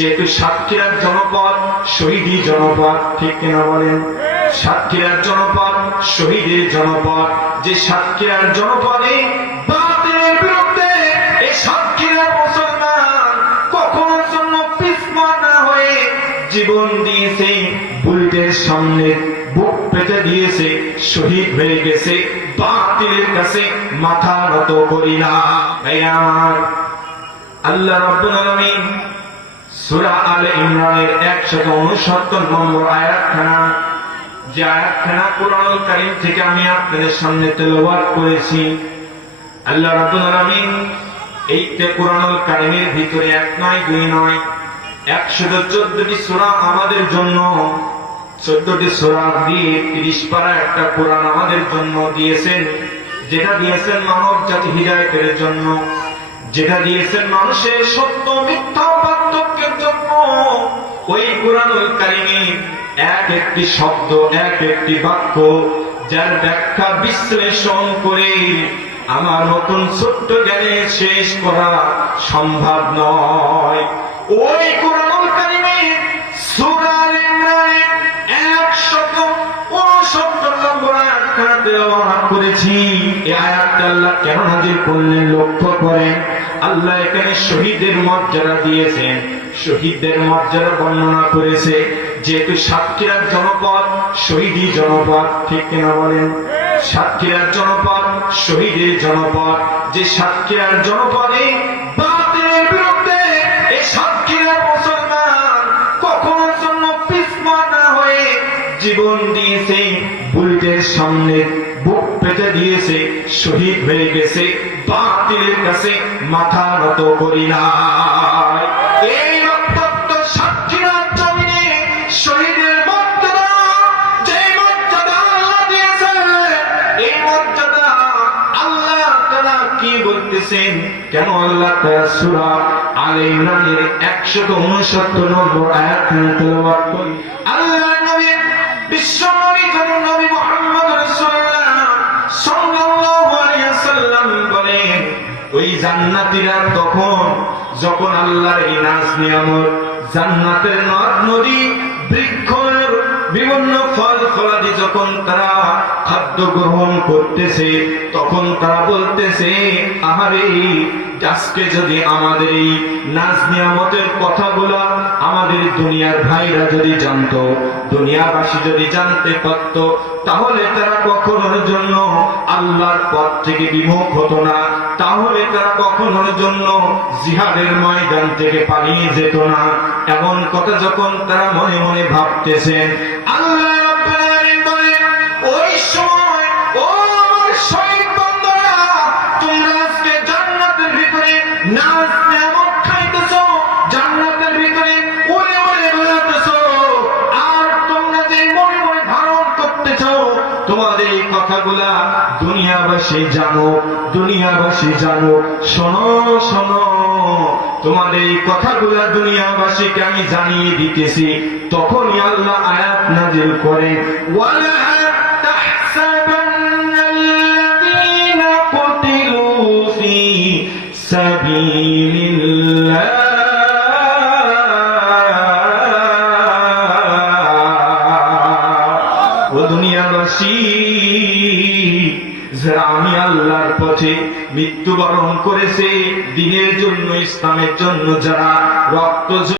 যেহেতু সাতক্ষীরার জনপদ শহীদি জনপদ, ঠিক কিনা বলেন? সাতক্ষীরার জনপদ শহীদের জনপদ। যে সাতক্ষীরার জনপদে বাতিলের বিরুদ্ধে এই সাতক্ষীরার মুসলমান কখনো জন্য পিছপা না হয়ে জীবন দিয়েছে, বুলেটের সামনে বুক পেতে দিয়েছে, শহীদ হয়ে গেছে। বাতিলের কাছে মাথা নত করি না। আল্লাহ রাব্বুল আলামিন সূরা আলে ইমরানের 169 নম্বর আয়াতখানা, যে আয়াতখানা কুরআনুল কারীম থেকে আমি আপনাদের সামনে তেলাওয়াত করেছি, আল্লাহ রাব্বুল আলামিন এই কুরআনুল কারীমের ভিতরে এক নয় দুই নয় 114টি সূরা আমাদের জন্য, 14টি সূরা দিয়ে 30 পারা একটা কোরআন আমাদের জন্য দিয়েছেন। যেটা দিয়েছেন মানব জাতি হিদায়াতের জন্য, যেটা দিয়েছেন মানুষের সত্য মিথ্যা পার্থক্যের জন্য। ওই কুরআনুল কারীমে এক একটি শব্দ, এক একটি বাক্য, যার ব্যাখ্যা বিশ্লেষণ করে আমার মতন ছোট্ট জ্ঞানে শেষ করা সম্ভব নয়। ওই কুরআনুল কারীমে সূরা ইমরানের 169 নম্বর আয়াতখানা তেলাওয়াত করেছি। এই আয়াতটা আল্লাহ কেন নাযিল করলেন লক্ষ্য করেন। আল্লাহ এখানে শহীদের মর্যাদা দিয়েছেন, শহীদদের মর্যাদা বর্ণনা করেছে। যেহেতু সাতক্ষীরার জনপদ শহীদি জনপদ, ঠিক কিনা বলেন? সাতক্ষীরার জনপদ শহীদের জনপদ। যে সাতক্ষীরার জনপদে বাতিলের বিরুদ্ধে এই সাতক্ষীরার মুসলমান কখনো জন্য পিছপা না হয়ে জীবন দিয়েছে, বুলেটের সামনে বুক পেতে দিয়েছে, শহীদ হয়ে গেছে। বাতিলের কাছে মাথা নত করি না। এই রক্তাক্ত সাতক্ষীরার জমিনে শহীদের মর্যাদা, যে মর্যাদা আল্লাহ দিয়েছেন, এই মর্যাদা আল্লাহ তাআলা কি বলতেছেন? কেন আল্লাহ তাআলা সূরা আলে ইমরানের 169 নম্বর আয়াত তেলাওয়াত করেন। আল্লাহ নবী বিশ্ব নবী নবী মুহাম্মদ রাসূলুল্লাহ সাল্লাল্লাহু আলাইহি ওয়াসাল্লাম বলেন, ওই জান্নাতীরা তখন যখন আল্লাহর এই নাজ নিয়ামত, জান্নাতের নদ নদী বৃক্ষের বিভিন্ন ফল ফলাদি যখন তারা খাদ্য গ্রহণ করতেছে, তখন তারা বলতেছে, আহারে আজকে যদি আমাদের এই নাজ নিয়ামতের কথাগুলা আমাদের দুনিয়ার ভাইরা যদি জানতো, দুনিয়াবাসী যদি জানতে পারত, তাহলে তারা কখনোর জন্য আল্লাহর পথ থেকে বিমুখ হতো না, তাহলে তারা কখনোর জন্য জিহাদের ময়দান থেকে পালিয়ে যেত না। এমন কথা যখন তারা মনে মনে ভাবতেছেন, আল্লাহ রাব্বুল আলামিন বলেন, ওই সময় ও শহীদ বন্ধুরা, তোমরা আজকে জান্নাতের ভিতরে নাজ নিয়ামত খাইতেছো, জান্নাতের ভিতরে উড়ে উড়ে বেড়াতেছো, আর তোমরা যে মনে মনে ধারণ করতেছো, তোমাদের এই কথাগুলা দুনিয়াবাসী জানো, দুনিয়াবাসী জানো। শোনো শোনো, তোমাদের এই কথাগুলা দুনিয়াবাসীকে আমি জানিয়ে দিতেছি। তখনই আল্লাহ আয়াত নাযিল করেন, ওয়ালা তাহসাবান্নাল্লাযীনা কুতিলু ফী সাবিলিল্লাহ ও দুনিয়াবাসী, যারা আমি আল্লাহর পথে মৃত্যুবরণ করেছে, দ্বীনের জন্য, ইসলামের জন্য যারা রক্ত